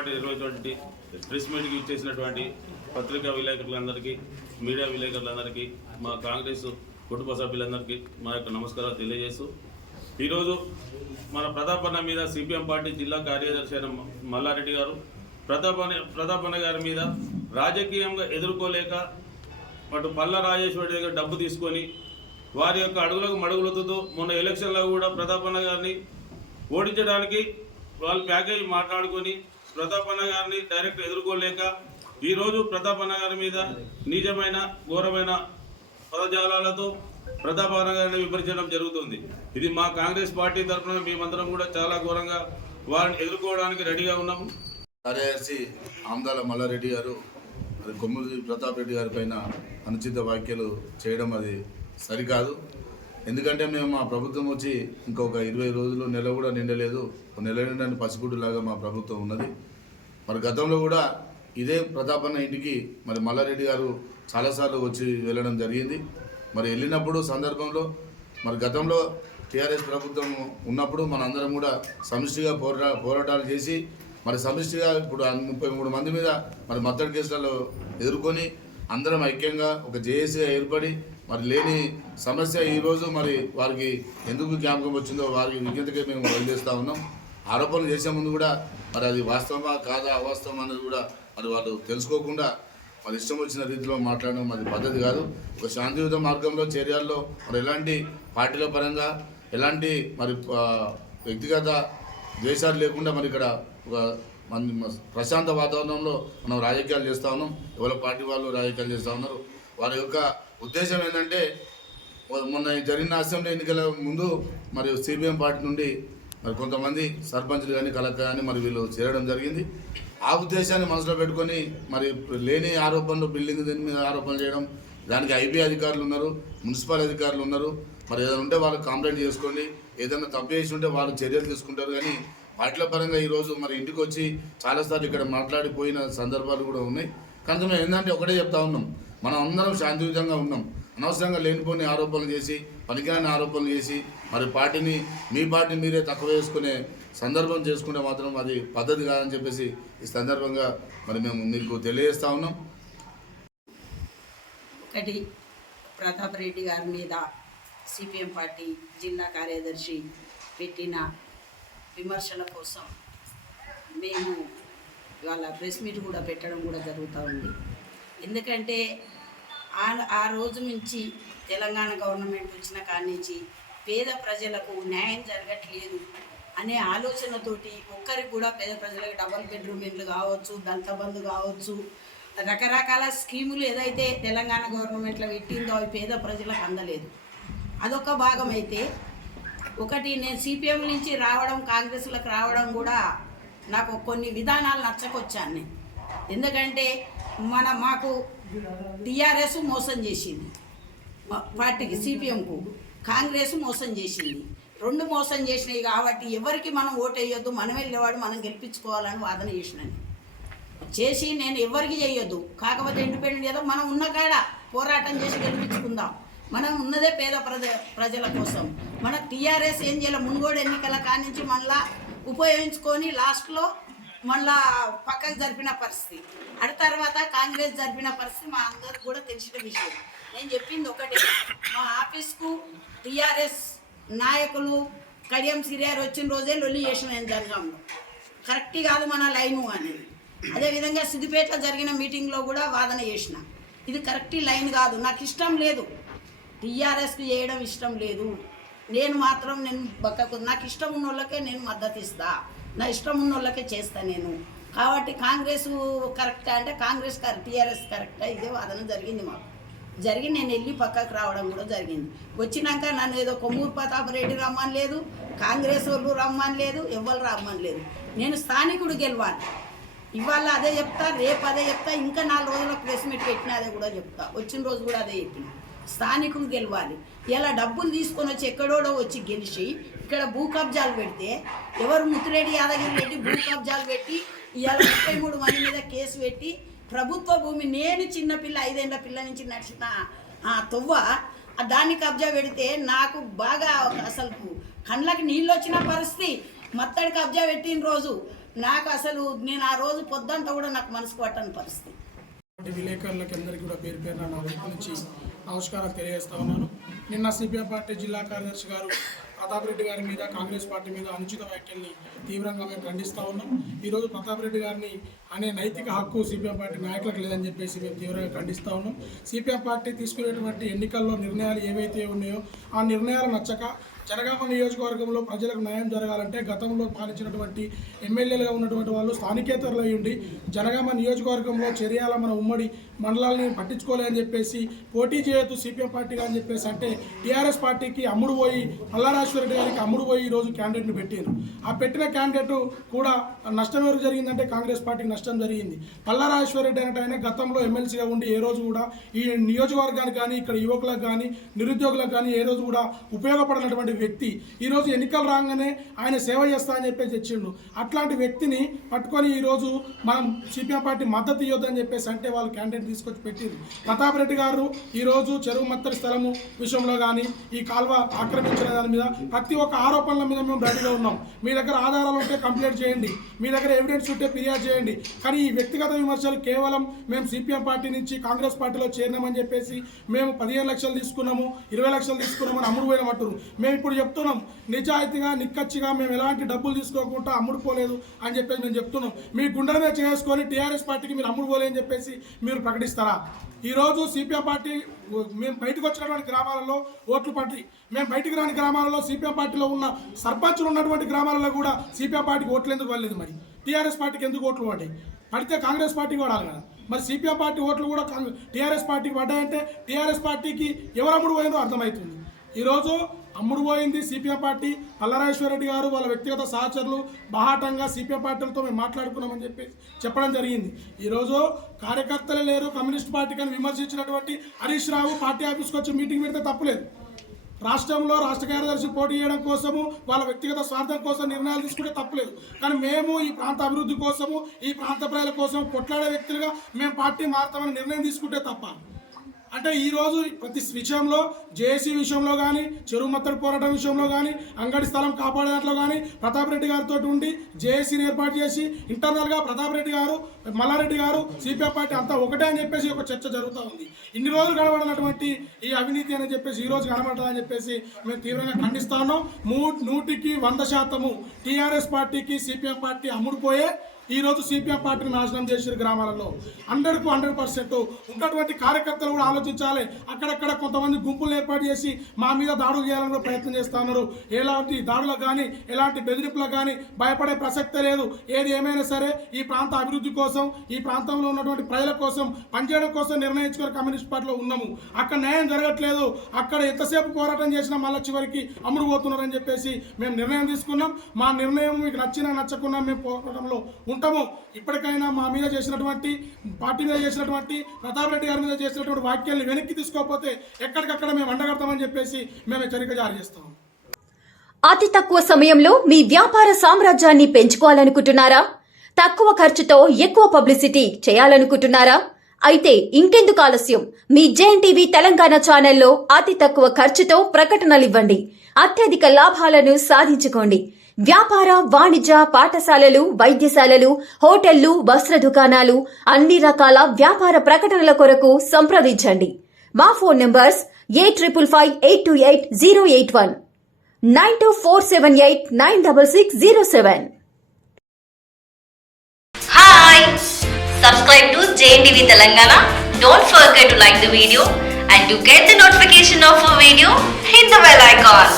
Party నిర్వహించినటువంటి press మీట్కి ఇచ్చేసినటువంటి పత్రికా విలేకరులందరికీ, మీడియా విలేకరులందరికీ, మా కాంగ్రెస్ కుటుంబ సభ్యులందరికీ మా యొక్క నమస్కారాలు తెలియజేస్తూ, ఈరోజు మన ప్రతాపన్న మీద సిపిఎం పార్టీ జిల్లా కార్యదర్శి అయిన మల్లారెడ్డి గారు ప్రతాపన్న గారి మీద రాజకీయంగా ఎదుర్కోలేక అటు పల్ల రాజేశ్వరి దగ్గర డబ్బు తీసుకొని వారి యొక్క అడుగులకు మడుగులతో మొన్న ఎలక్షన్లో కూడా ప్రతాపన్న గారిని ఓడించడానికి వాళ్ళు ప్యాకేజీ మాట్లాడుకొని ప్రతాపన్న గారిని డైరెక్ట్ ఎదుర్కోలేక ఈరోజు ప్రతాపన్న గారి మీద నిజమైన ఘోరమైన పదజాలాలతో ప్రతాపన్న గారిని విమర్శించడం జరుగుతుంది. ఇది మా కాంగ్రెస్ పార్టీ తరఫున మేమందరం కూడా చాలా ఘోరంగా వారిని ఎదుర్కోవడానికి రెడీగా ఉన్నాము. కార్యదర్శి ఆమ్దాల మల్లారెడ్డి గారు కొమ్ముది ప్రతాప్ రెడ్డి గారి పైన అనుచిత వ్యాఖ్యలు చేయడం అది సరికాదు. ఎందుకంటే మేము మా ప్రభుత్వం వచ్చి ఇంకొక 20 రోజులు నెల కూడా నిండలేదు, నెల నిండని పసిగుడ్డులాగా మా ప్రభుత్వం ఉన్నది. మరి గతంలో కూడా ఇదే ప్రతాపన్న ఇంటికి మరి మల్లారెడ్డి గారు చాలాసార్లు వచ్చి వెళ్ళడం జరిగింది. మరి వెళ్ళినప్పుడు సందర్భంలో మరి గతంలో టీఆర్ఎస్ ప్రభుత్వం ఉన్నప్పుడు మనందరం కూడా సమిష్టిగా పోరాటాలు చేసి మరి సమిష్టిగా ఇప్పుడు 33 మంది మీద మరి మద్దతు కేసులలో ఎదుర్కొని అందరం ఐక్యంగా ఒక జేఏసీగా ఏర్పడి మరి లేని సమస్య ఈరోజు మరి వారికి ఎందుకు జ్ఞాపకం వచ్చిందో వారికి విజ్ఞతగా మేము వదిలేస్తూ ఉన్నాం. ఆరోపణలు చేసే ముందు కూడా మరి అది వాస్తవమా కాదా అవాస్తవం అనేది కూడా మరి వాళ్ళు తెలుసుకోకుండా మరి ఇష్టం వచ్చిన రీతిలో మాట్లాడడం అది పద్ధతి కాదు. ఒక శాంతియుత మార్గంలో చర్యల్లో మరి ఎలాంటి పార్టీల పరంగా ఎలాంటి మరి వ్యక్తిగత ద్వేషాలు లేకుండా మరి ఇక్కడ ఒక ప్రశాంత వాతావరణంలో మనం రాజకీయాలు చేస్తూ ఉన్నాం. ఎవరి పార్టీ వాళ్ళు రాజకీయాలు చేస్తూ ఉన్నారు. వారి యొక్క ఉద్దేశం ఏంటంటే మొన్న జరిగిన అసెంబ్లీ ఎన్నికల ముందు మరి సిపిఎం పార్టీ నుండి మరి కొంతమంది సర్పంచ్లు కానీ కలెక్టర్ కానీ మరి వీళ్ళు చేరడం జరిగింది. ఆ ఉద్దేశాన్ని మనసులో పెట్టుకొని మరి లేని ఆరోపణలు, బిల్డింగ్ దీని మీద ఆరోపణలు చేయడం, దానికి ఐబీ అధికారులు ఉన్నారు, మున్సిపల్ అధికారులు ఉన్నారు. మరి ఏదైనా ఉంటే వాళ్ళు కంప్లైంట్ చేసుకోండి, ఏదైనా తప్పు చేసి ఉంటే వాళ్ళు చర్యలు తీసుకుంటారు. కానీ పార్టీల పరంగా ఈరోజు మరి ఇంటికి వచ్చి చాలాసార్లు ఇక్కడ మాట్లాడిపోయిన సందర్భాలు కూడా ఉన్నాయి. కనుక మేము ఏంటంటే ఒకటే చెప్తా ఉన్నాం, మనం అందరం శాంతియుతంగా ఉన్నాం. అనవసరంగా లేనిపోని ఆరోపణలు చేసి, పనికిరాని ఆరోపణలు చేసి మరి మీ పార్టీని మీరే తక్కువ వేసుకునే సందర్భం చేసుకుంటే మాత్రం అది పద్ధతి కాదని చెప్పేసి ఈ సందర్భంగా మరి మేము మీకు తెలియజేస్తా ఉన్నాం. ఒకటి, ప్రతాప్ రెడ్డి గారి మీద సిపిఎం పార్టీ జిల్లా కార్యదర్శి పెట్టిన విమర్శల కోసం మేము ఇవాళ ప్రెస్ మీట్ కూడా పెట్టడం కూడా జరుగుతూ ఉంది. ఎందుకంటే ఆ రోజు నుంచి తెలంగాణ గవర్నమెంట్ వచ్చిన కాడి నుంచి పేద ప్రజలకు న్యాయం జరగట్లేదు అనే ఆలోచనతోటి ఒక్కరికి కూడా పేద ప్రజలకు డబుల్ బెడ్రూమ్ ఇండ్లు కావచ్చు, దళిత బంధు కావచ్చు, రకరకాల స్కీములు ఏదైతే తెలంగాణ గవర్నమెంట్లో పెట్టిందో అవి పేద ప్రజలకు అందలేదు. అదొక భాగం అయితే, ఒకటి నేను సిపిఎం నుంచి రావడం, కాంగ్రెస్లకు రావడం కూడా నాకు కొన్ని విధానాలు నచ్చకొచ్చాను నేను. ఎందుకంటే మాకు టీఆర్ఎస్ మోసం చేసింది పార్టీకి, సిపిఎంకు కాంగ్రెస్ మోసం చేసింది. రెండు మోసం చేసినాయి కాబట్టి ఎవరికి మనం ఓటు వేయొద్దు, మనం వెళ్ళేవాడు మనం గెలిపించుకోవాలని వాదన చేసి నేను ఎవరికి చేయొద్దు. కాకపోతే ఇండిపెండెంట్ ఏదో మనం ఉన్న కాడ పోరాటం చేసి గెలిపించుకుందాం. మనం ఉన్నదే పేద ప్రజల కోసం. మన టీఆర్ఎస్ ఏం చేయాలి, మున్గోడు ఎన్నికల కానించి మళ్ళా ఉపయోగించుకొని లాస్ట్లో మళ్ళా పక్కకు జరిపిన పరిస్థితి, అటు తర్వాత కాంగ్రెస్ జరిపిన పరిస్థితి మా అందరికి కూడా తెలిసిన విషయం. నేను చెప్పింది ఒకటి, మా ఆఫీస్కు టీఆర్ఎస్ నాయకులు కడియం సిరియార్ వచ్చిన రోజే లొల్లి చేసిన నేను జనగాంలో. కరెక్ట్ కాదు మన లైను అనేది. అదేవిధంగా సిద్దిపేటలో జరిగిన మీటింగ్లో కూడా వాదన చేసిన, ఇది కరెక్ట్ లైన్ కాదు, నాకు ఇష్టం లేదు, టీఆర్ఎస్కి చేయడం ఇష్టం లేదు. నేను నాకు ఇష్టం ఉన్న వాళ్ళకే నేను మద్దతు ఇస్తా, నా ఇష్టం ఉన్న వాళ్ళకే చేస్తా నేను. కాబట్టి కాంగ్రెస్ కరెక్టా అంటే కాంగ్రెస్ టీఆర్ఎస్ కరెక్టా, ఇదే వాదన జరిగింది మాకు. నేను వెళ్ళి పక్కకు రావడం కూడా జరిగింది. వచ్చినాక నన్ను ఏదో కొమ్మూరు ప్రతాప్ రెడ్డి రమ్మని లేదు, కాంగ్రెస్ వాళ్ళు రమ్మని లేదు, ఎవరు రమ్మని లేదు. నేను స్థానికుడు గెలవాలి. ఇవాళ అదే చెప్తా, రేపు అదే చెప్తా, ఇంకా 4 రోజులకు ప్రెస్ మీట్ పెట్టినా అదే కూడా చెప్తా. వచ్చిన రోజు కూడా అదే చెప్పిన, స్థానికులు గెలవాలి. ఇలా డబ్బులు తీసుకొని వచ్చి ఎక్కడోడో వచ్చి గెలిచి ఇక్కడ భూ కబ్జాలు పెడితే, ఎవరు ముత్తిరెడ్డి యాదగిరి రెడ్డి భూ కబ్జాలు పెట్టి ఇవాళ 33 మంది మీద కేసు పెట్టి ప్రభుత్వ భూమి, నేను చిన్నపిల్ల 5 ఏళ్ల పిల్ల నుంచి నడిచిన తొవ్వ దాన్ని కబ్జా పెడితే నాకు బాగా అసలు కళ్ళకి నీళ్ళు వచ్చిన పరిస్థితి. మత్తడి కబ్జా పెట్టిన రోజు నాకు అసలు నేను ఆ రోజు పొద్దంతా కూడా నాకు మనసు పట్టని పరిస్థితి. విలేకరులకి అందరికీ కూడా పేరు పేరున నా వైపు నుంచి నమస్కారాలు తెలియజేస్తా ఉన్నాను. నిన్న సిపిఎం పార్టీ జిల్లా కార్యదర్శి గారు ప్రతాప్ రెడ్డి గారి మీద, కాంగ్రెస్ పార్టీ మీద అనుచిత వ్యాఖ్యల్ని తీవ్రంగా మేము ఖండిస్తూ ఉన్నాం. ఈరోజు ప్రతాప్ రెడ్డి గారిని అనే నైతిక హక్కు సిపిఎం పార్టీ నాయకులకు లేదని చెప్పేసి మేము తీవ్రంగా ఖండిస్తూ ఉన్నాం. సిపిఎం పార్టీ తీసుకునేటువంటి ఎన్నికల్లో నిర్ణయాలు ఏవైతే ఉన్నాయో ఆ నిర్ణయాలు నచ్చక జనగామ నియోజకవర్గంలో ప్రజలకు న్యాయం జరగాలంటే గతంలో పాలించినటువంటి ఎమ్మెల్యేలుగా ఉన్నటువంటి వాళ్ళు స్థానికేతరులు అయ్యుండి జనగామ నియోజకవర్గంలో చర్యాల మన ఉమ్మడి మండలాలని పట్టించుకోలేదని చెప్పేసి పోటీ చేయొద్దు సిపిఎం పార్టీగా అని చెప్పేసి అంటే టీఆర్ఎస్ పార్టీకి అమ్ముడు పోయి పల్లారాజేశ్వరరెడ్డి గారికి అమ్ముడు పోయి ఈరోజు క్యాండిడేట్ని పెట్టారు. ఆ పెట్టిన క్యాండిడేట్ కూడా నష్టం ఎవరు జరిగిందంటే కాంగ్రెస్ పార్టీకి నష్టం జరిగింది. పల్లారాజేశ్వరరెడ్డి అంటే ఆయన గతంలో ఎమ్మెల్సీగా ఉండి ఏ రోజు కూడా ఈ నియోజకవర్గానికి కానీ ఇక్కడ యువకులకు కానీ నిరుద్యోగులకు కానీ ఏ రోజు కూడా ఉపయోగపడినటువంటి వ్యక్తి ఈరోజు ఎన్నికలు రాగానే ఆయన సేవ చేస్తా అని చెప్పేసి తెచ్చిండు. అట్లాంటి వ్యక్తిని పట్టుకొని ఈరోజు మనం సిపిఎం పార్టీ మద్దతు ఇవ్వద్దని చెప్పేసి అంటే వాళ్ళు క్యాండిడేట్ తీసుకొచ్చి పెట్టింది. ప్రతాప్ రెడ్డి గారు ఈరోజు చెరువు మత్తడి స్థలము విషయంలో కానీ ఈ కాల్వ ఆక్రమించిన దాని మీద ప్రతి ఒక్క ఆరోపణల మీద మేము రెడీగా ఉన్నాం. మీ దగ్గర ఆధారాలు ఉంటే కంప్లైంట్ చేయండి, మీ దగ్గర ఎవిడెన్స్ ఉంటే ఫిర్యాదు చేయండి. కానీ ఈ వ్యక్తిగత విమర్శలు కేవలం మేము సిపిఎం పార్టీ నుంచి కాంగ్రెస్ పార్టీలో చేరినామని చెప్పేసి మేము 15 లక్షలు తీసుకున్నాము, 20 లక్షలు తీసుకున్నామని అమ్ముడు పోయినట్టు మేము ఇప్పుడు చెప్తున్నాం. నిజాయితీగా నిక్కచ్చిగా మేము ఎలాంటి డబ్బులు తీసుకోకుండా అమ్ముడుపోలేదు అని చెప్పేసి మేము చెప్తున్నాం. మీ గుండెలనే చేసుకొని టీఆర్ఎస్ పార్టీకి మీరు అమ్ముడుపోలేని చెప్పేసి మీరు ప్రకటిస్తారా? ఈరోజు సిపిఎం పార్టీ మేము బయటకు వచ్చినటువంటి గ్రామాలలో ఓట్లు పడి మేము బయటికి రాని గ్రామాలలో సిపిఎం పార్టీలో ఉన్న సర్పంచులు ఉన్నటువంటి గ్రామాలలో కూడా సిపిఎం పార్టీకి ఓట్లు ఎందుకు పడలేదు? మరి టీఆర్ఎస్ పార్టీకి ఎందుకు ఓట్లు పడ్డాయి? పడితే కాంగ్రెస్ పార్టీకి పడాలి కదా. మరి సిపిఎం పార్టీ ఓట్లు కూడా టీఆర్ఎస్ పార్టీకి పడ్డాయంటే టీఆర్ఎస్ పార్టీకి ఎవరు అమ్ముడు పోయిందో అర్థమవుతుంది. ఈరోజు అమ్ముడు పోయింది సిపిఎం పార్టీ. పల్లారాజేశ్వరరెడ్డి గారు వాళ్ళ వ్యక్తిగత సహచరులు బాహాటంగా సిపిఎం పార్టీలతో మేము మాట్లాడుకున్నామని చెప్పేసి చెప్పడం జరిగింది. ఈరోజు కార్యకర్తలే లేరు కమ్యూనిస్ట్ పార్టీకి అని విమర్శించినటువంటి హరీష్ రావు పార్టీ ఆఫీస్కి వచ్చి మీటింగ్ పెడితే తప్పులేదు. రాష్ట్రంలో రాష్ట్ర కార్యదర్శి పోటీ చేయడం కోసము వాళ్ళ వ్యక్తిగత స్వార్థం కోసం నిర్ణయాలు తీసుకుంటే తప్పలేదు. కానీ మేము ఈ ప్రాంత అభివృద్ధి కోసము ఈ ప్రాంత ప్రజల కోసం కొట్లాడే వ్యక్తులుగా మేము పార్టీ మారుతామని నిర్ణయం తీసుకుంటే తప్ప అంటే ఈరోజు ప్రతి విషయంలో జేఏసీ విషయంలో కానీ చెరువు మత్తడి పోరాటం విషయంలో కానీ అంగడి స్థలం కాపాడే దాంట్లో కానీ ప్రతాప్ రెడ్డి గారితో ఉండి జేఏసీని ఏర్పాటు చేసి ఇంటర్నల్గా ప్రతాప్ రెడ్డి గారు మల్లారెడ్డి గారు సిపిఎం పార్టీ అంతా ఒకటే అని చెప్పేసి ఒక చర్చ జరుగుతూ ఉంది. ఇన్ని రోజులు కనబడినటువంటి ఈ అవినీతి అని చెప్పేసి ఈరోజు కనబడదని చెప్పేసి మేము తీవ్రంగా ఖండిస్తా ఉన్నాం. 100కి 100% టీఆర్ఎస్ పార్టీకి సిపిఎం పార్టీ అమ్ముడుపోయే ఈరోజు సిపిఎం పార్టీని నాశనం చేసిన గ్రామాలలో 100కు 100% ఉన్నటువంటి కార్యకర్తలు కూడా ఆలోచించాలి. అక్కడక్కడ కొంతమంది గుంపులు ఏర్పాటు చేసి మా మీద దాడులు చేయాలని కూడా ప్రయత్నం చేస్తున్నారు. ఎలాంటి దాడులకు కానీ ఎలాంటి బెదిరింపులకు కానీ భయపడే ప్రసక్తే లేదు. ఏది ఏమైనా సరే ఈ ప్రాంత అభివృద్ధి కోసం ఈ ప్రాంతంలో ఉన్నటువంటి ప్రజల కోసం పనిచేయడం కోసం నిర్ణయించుకొని కమ్యూనిస్ట్ పార్టీలో ఉన్నాము. అక్కడ న్యాయం జరగట్లేదు. అక్కడ ఎంతసేపు పోరాటం చేసినా మళ్ళీ చివరికి అమ్ముడు పోతున్నారని చెప్పేసి మేము నిర్ణయం తీసుకున్నాం. మా నిర్ణయం మీకు నచ్చినా నచ్చకున్నా మేము పోరాటంలో ఉంటాము. ఇప్పటికైనా మా మీద చేసినటువంటి పార్టీ మీద చేసినటువంటి ప్రతాప్ రెడ్డి గారి మీద చేసినటువంటి వాక్యాలను వెనక్కి తీసుకోకపోతే ఎక్కడికక్కడ మేము అండగడతామని చెప్పేసి మేము హెచ్చరిక జారీ చేస్తాం. అతి తక్కువ సమయంలో మీ వ్యాపార సామ్రాజ్యాన్ని పెంచుకోవాలనుకుంటున్నారా? తక్కువ ఖర్చుతో ఎక్కువ పబ్లిసిటీ చేయాలనుకుంటున్నారా? అయితే ఇంకెందుకు ఆలస్యం? మీ జేఎన్టీవీ తెలంగాణ ఛానల్లో అతి తక్కువ ఖర్చుతో ప్రకటనలివ్వండి. అత్యధిక లాభాలను సాధించుకోండి. వ్యాపార వాణిజ్య పాఠశాలలు, వైద్యశాలలు, హోటళ్లు, వస్త్ర దుకాణాలు, అన్ని రకాల వ్యాపార ప్రకటనల కొరకు సంప్రదించండి. మా phone numbers 8558288081 9247896607. Hi! Subscribe to JNTV Telangana. Don't forget to like the video and to get the notification of a video, hit the bell icon.